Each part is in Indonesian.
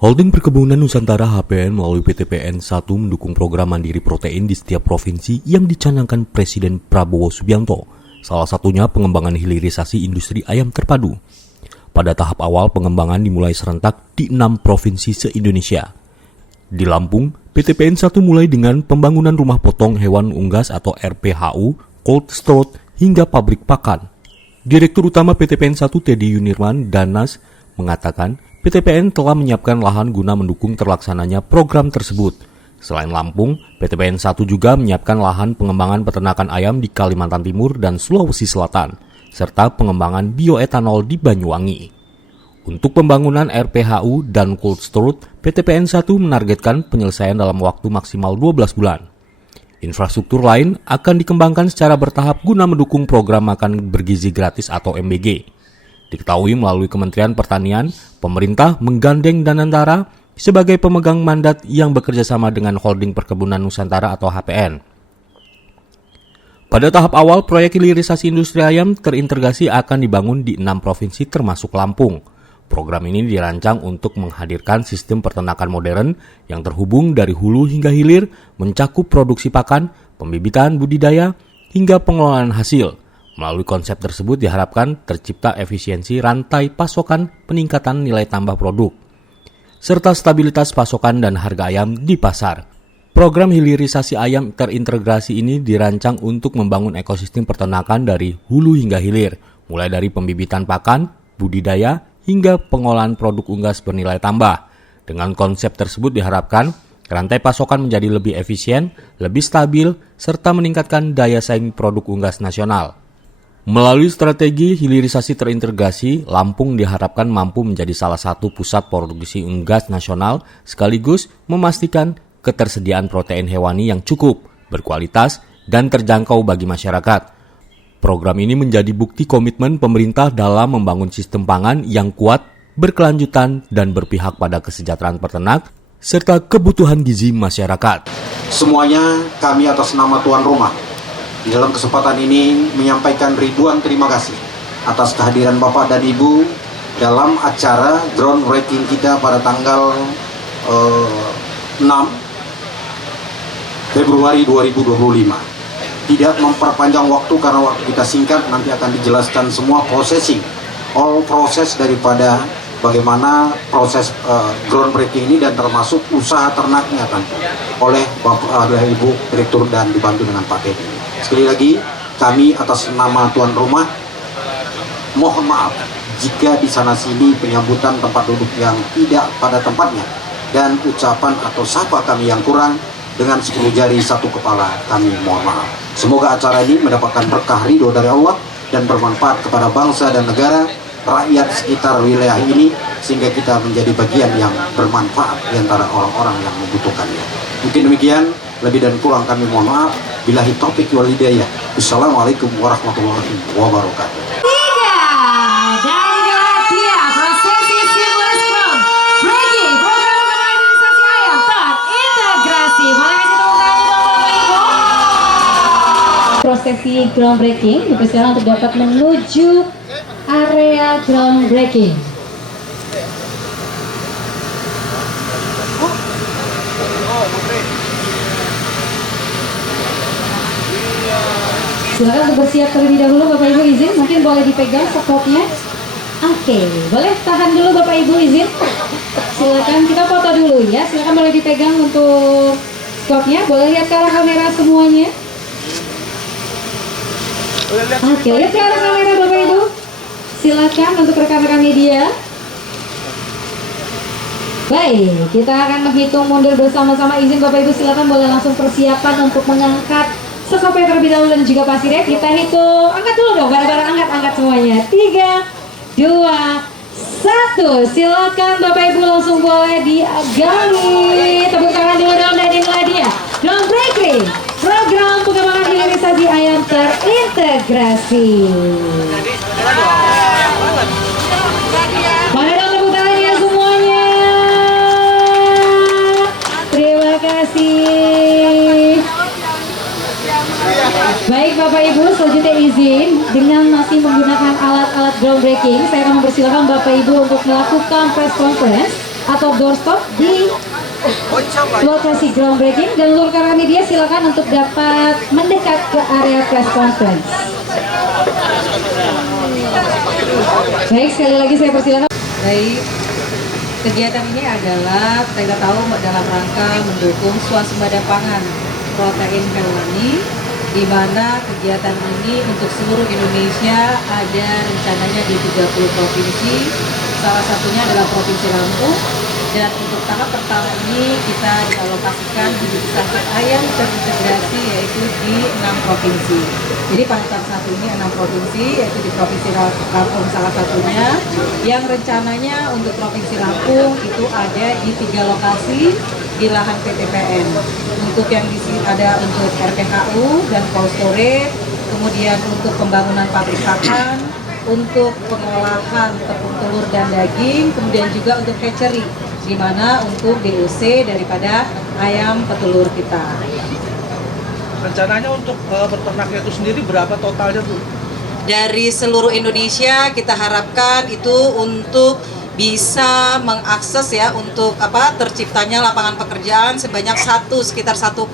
Holding Perkebunan Nusantara HPN melalui PT PN 1 mendukung program mandiri protein di setiap provinsi yang dicanangkan Presiden Prabowo Subianto, salah satunya pengembangan hilirisasi industri ayam terpadu. Pada tahap awal pengembangan dimulai serentak di 6 provinsi se-Indonesia. Di Lampung, PT PN 1 mulai dengan pembangunan rumah potong hewan unggas atau RPHU, cold storage, hingga pabrik pakan. Direktur Utama PT PN 1 Teddy Yunirwan Danas mengatakan, PT PN telah menyiapkan lahan guna mendukung terlaksananya program tersebut. Selain Lampung, PT PN 1 juga menyiapkan lahan pengembangan peternakan ayam di Kalimantan Timur dan Sulawesi Selatan, serta pengembangan bioetanol di Banyuwangi. Untuk pembangunan RPHU dan cold storage, PT PN 1 menargetkan penyelesaian dalam waktu maksimal 12 bulan. Infrastruktur lain akan dikembangkan secara bertahap guna mendukung program makan bergizi gratis atau MBG. Diketahui melalui Kementerian Pertanian, pemerintah menggandeng Danantara sebagai pemegang mandat yang bekerja sama dengan Holding Perkebunan Nusantara atau HPN. Pada tahap awal, proyek hilirisasi industri ayam terintegrasi akan dibangun di 6 provinsi termasuk Lampung. Program ini dirancang untuk menghadirkan sistem peternakan modern yang terhubung dari hulu hingga hilir, mencakup produksi pakan, pembibitan budidaya, hingga pengelolaan hasil. Melalui konsep tersebut diharapkan tercipta efisiensi rantai pasokan, peningkatan nilai tambah produk, serta stabilitas pasokan dan harga ayam di pasar. Program hilirisasi ayam terintegrasi ini dirancang untuk membangun ekosistem peternakan dari hulu hingga hilir, mulai dari pembibitan pakan, budidaya, hingga pengolahan produk unggas bernilai tambah. Dengan konsep tersebut diharapkan rantai pasokan menjadi lebih efisien, lebih stabil, serta meningkatkan daya saing produk unggas nasional. Melalui strategi hilirisasi terintegrasi, Lampung diharapkan mampu menjadi salah satu pusat produksi unggas nasional sekaligus memastikan ketersediaan protein hewani yang cukup, berkualitas, dan terjangkau bagi masyarakat. Program ini menjadi bukti komitmen pemerintah dalam membangun sistem pangan yang kuat, berkelanjutan, dan berpihak pada kesejahteraan peternak, serta kebutuhan gizi masyarakat. Semuanya kami atas nama tuan rumah di dalam kesempatan ini menyampaikan ribuan terima kasih atas kehadiran Bapak dan Ibu dalam acara groundbreaking kita pada tanggal 6 Februari 2025. Tidak memperpanjang waktu karena waktu kita singkat, nanti akan dijelaskan semua all proses daripada bagaimana proses groundbreaking ini dan termasuk usaha ternaknya tentu oleh Bapak dan Ibu Direktur dan dibantu dengan Pak Teddy. Sekali lagi, kami atas nama tuan rumah mohon maaf jika di sana sini penyambutan tempat duduk yang tidak pada tempatnya dan ucapan atau sapa kami yang kurang dengan 10 jari satu kepala, kami mohon maaf. Semoga acara ini mendapatkan berkah ridho dari Allah dan bermanfaat kepada bangsa dan negara, rakyat sekitar wilayah ini, sehingga kita menjadi bagian yang bermanfaat di antara orang-orang yang membutuhkannya. Mungkin demikian, lebih dan kurang kami mohon maaf. Billahi taufiq wal hidayah. Assalamualaikum warahmatullahi wabarakatuh. Prosesi groundbreaking dipersilakan untuk dapat menuju area groundbreaking. Silakan untuk bersiap terlebih dahulu Bapak Ibu, izin mungkin boleh dipegang spotnya. Oke, boleh tahan dulu Bapak Ibu, izin. Silakan kita foto dulu ya. Silakan boleh dipegang untuk spotnya. Boleh lihat ke arah kamera semuanya. Oke, lihat ke arah kamera Bapak Ibu. Silakan untuk rekan-rekan media. Baik, kita akan menghitung mundur bersama-sama. Izin Bapak Ibu, silakan boleh langsung persiapan untuk mengangkat sesampai terlebih dahulu dan juga pasirnya. Kita hitung, angkat dulu dong, bareng-bareng angkat semuanya. 3, 2, 1. Silakan Bapak Ibu langsung boleh digali. Tepuk tangan dulu dong dan dimulai dia. Groundbreaking, program pengembangan hilirisasi ayam terintegrasi. Mana dong tepuk tangannya semuanya. Terima kasih. Baik Bapak Ibu, selanjutnya izin dengan masih menggunakan alat-alat groundbreaking, saya akan mempersilahkan Bapak Ibu untuk melakukan press conference atau doorstop di lokasi groundbreaking, dan rekan media silakan untuk dapat mendekat ke area press conference. Baik, sekali lagi saya persilakan. Baik, kegiatan ini adalah kita tahu dalam rangka mendukung swasembada pangan protein hewani, di mana kegiatan ini untuk seluruh Indonesia ada rencananya di 30 provinsi, salah satunya adalah Provinsi Lampung. Dan untuk tahap pertama ini kita dialokasikan hilirisasi ayam terintegrasi yaitu di 6 provinsi. Jadi pada tahap satu ini 6 provinsi, yaitu di Provinsi Lampung salah satunya. Yang rencananya untuk Provinsi Lampung itu ada di 3 lokasi di lahan PTPN. Untuk yang di sini ada untuk RPHU dan cold storage, kemudian untuk pembangunan pabrik pakan, untuk pengolahan tepung telur dan daging, kemudian juga untuk hatchery, di mana untuk DOC daripada ayam petelur kita. Rencananya untuk peternaknya itu sendiri berapa totalnya, Bu? Dari seluruh Indonesia kita harapkan itu untuk bisa mengakses ya untuk terciptanya lapangan pekerjaan sebanyak sekitar 1,5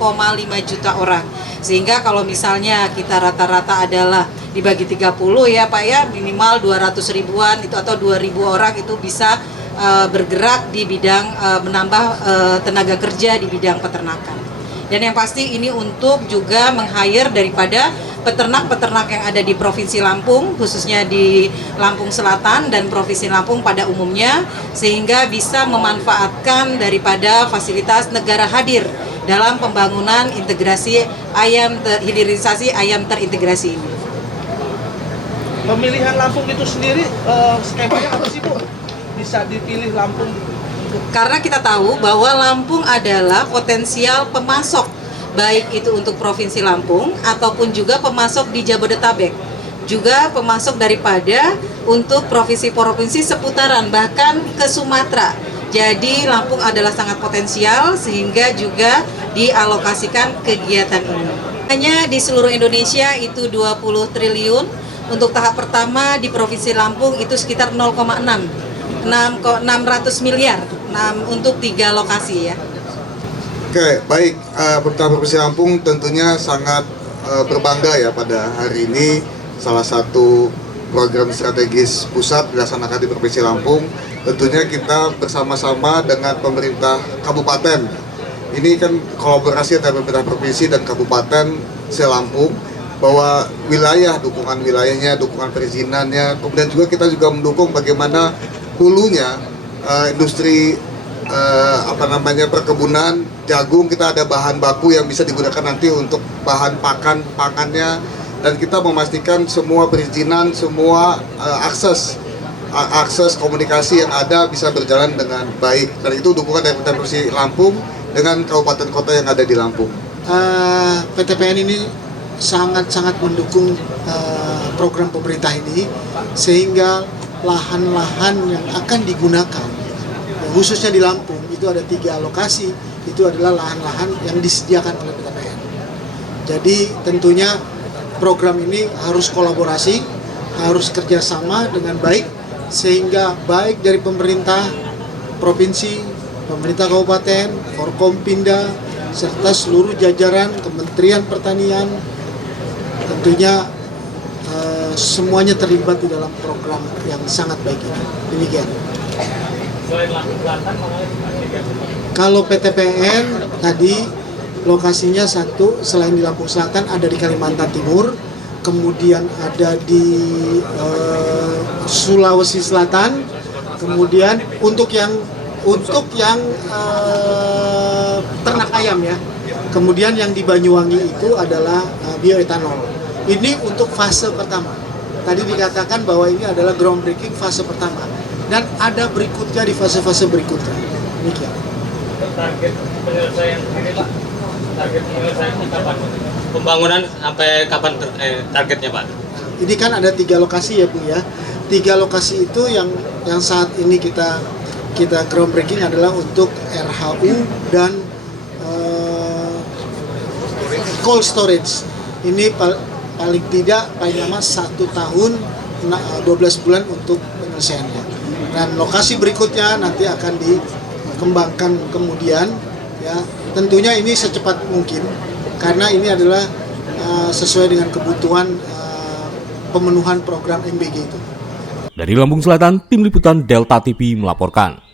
juta orang. Sehingga kalau misalnya kita rata-rata adalah dibagi 30 ya Pak ya, minimal 200 ribuan itu atau 2.000 orang itu bisa bergerak di bidang menambah tenaga kerja di bidang peternakan. Dan yang pasti ini untuk juga meng-hire daripada peternak-peternak yang ada di Provinsi Lampung, khususnya di Lampung Selatan dan Provinsi Lampung pada umumnya, sehingga bisa memanfaatkan daripada fasilitas negara hadir dalam pembangunan integrasi hilirisasi ayam terintegrasi ini. Pemilihan Lampung itu sendiri skemanya apa sih, Bu? Bisa dipilih Lampung? Karena kita tahu bahwa Lampung adalah potensial pemasok, baik itu untuk Provinsi Lampung ataupun juga pemasok di Jabodetabek, juga pemasok daripada untuk provinsi-provinsi seputaran bahkan ke Sumatera. Jadi Lampung adalah sangat potensial sehingga juga dialokasikan kegiatan ini. Hanya di seluruh Indonesia itu 20 triliun, untuk tahap pertama di Provinsi Lampung itu sekitar 600 miliar untuk 3 lokasi ya. Oke, baik. Pemerintah Provinsi Lampung tentunya sangat berbangga ya pada hari ini salah satu program strategis pusat dilaksanakan di Provinsi Lampung. Tentunya kita bersama-sama dengan pemerintah kabupaten. Ini kan kolaborasi antara pemerintah provinsi dan kabupaten Lampung, bahwa wilayah, dukungan wilayahnya, dukungan perizinannya, kemudian juga kita juga mendukung bagaimana hulunya industri perkebunan jagung, kita ada bahan baku yang bisa digunakan nanti untuk bahan pakannya, dan kita memastikan semua perizinan, semua akses komunikasi yang ada bisa berjalan dengan baik, dan itu dukungan dari Provinsi Lampung dengan kabupaten kota yang ada di Lampung. PTPN ini sangat mendukung program pemerintah ini, sehingga lahan-lahan yang akan digunakan khususnya di Lampung itu ada 3 lokasi, itu adalah lahan-lahan yang disediakan oleh PTPN. Jadi tentunya program ini harus kolaborasi, harus kerjasama dengan baik, sehingga baik dari pemerintah provinsi, pemerintah kabupaten, Forkompinda, serta seluruh jajaran Kementerian Pertanian, tentunya semuanya terlibat di dalam program yang sangat baik ini. Demikian. Kalau PTPN tadi lokasinya satu, selain di Lampung Selatan ada di Kalimantan Timur, kemudian ada di Sulawesi Selatan, kemudian untuk yang ternak ayam ya, kemudian yang di Banyuwangi itu adalah bioetanol. Ini untuk fase pertama. Tadi dikatakan bahwa ini adalah groundbreaking fase pertama, dan ada berikutnya di fase-fase berikutnya. Demikian. Target penyelesaian ini Pak, target penyelesaiannya kapan? Pembangunan sampai kapan targetnya Pak? Ini kan ada 3 lokasi ya Bu ya. 3 lokasi itu yang saat ini kita groundbreaking adalah untuk RHU dan cold storage. Ini paling lama 1 tahun 12 bulan untuk penyelesaiannya. Dan lokasi berikutnya nanti akan kembangkan kemudian, ya tentunya ini secepat mungkin karena ini adalah sesuai dengan kebutuhan pemenuhan program MBG itu. Dari Lampung Selatan, Tim Liputan Delta TV melaporkan.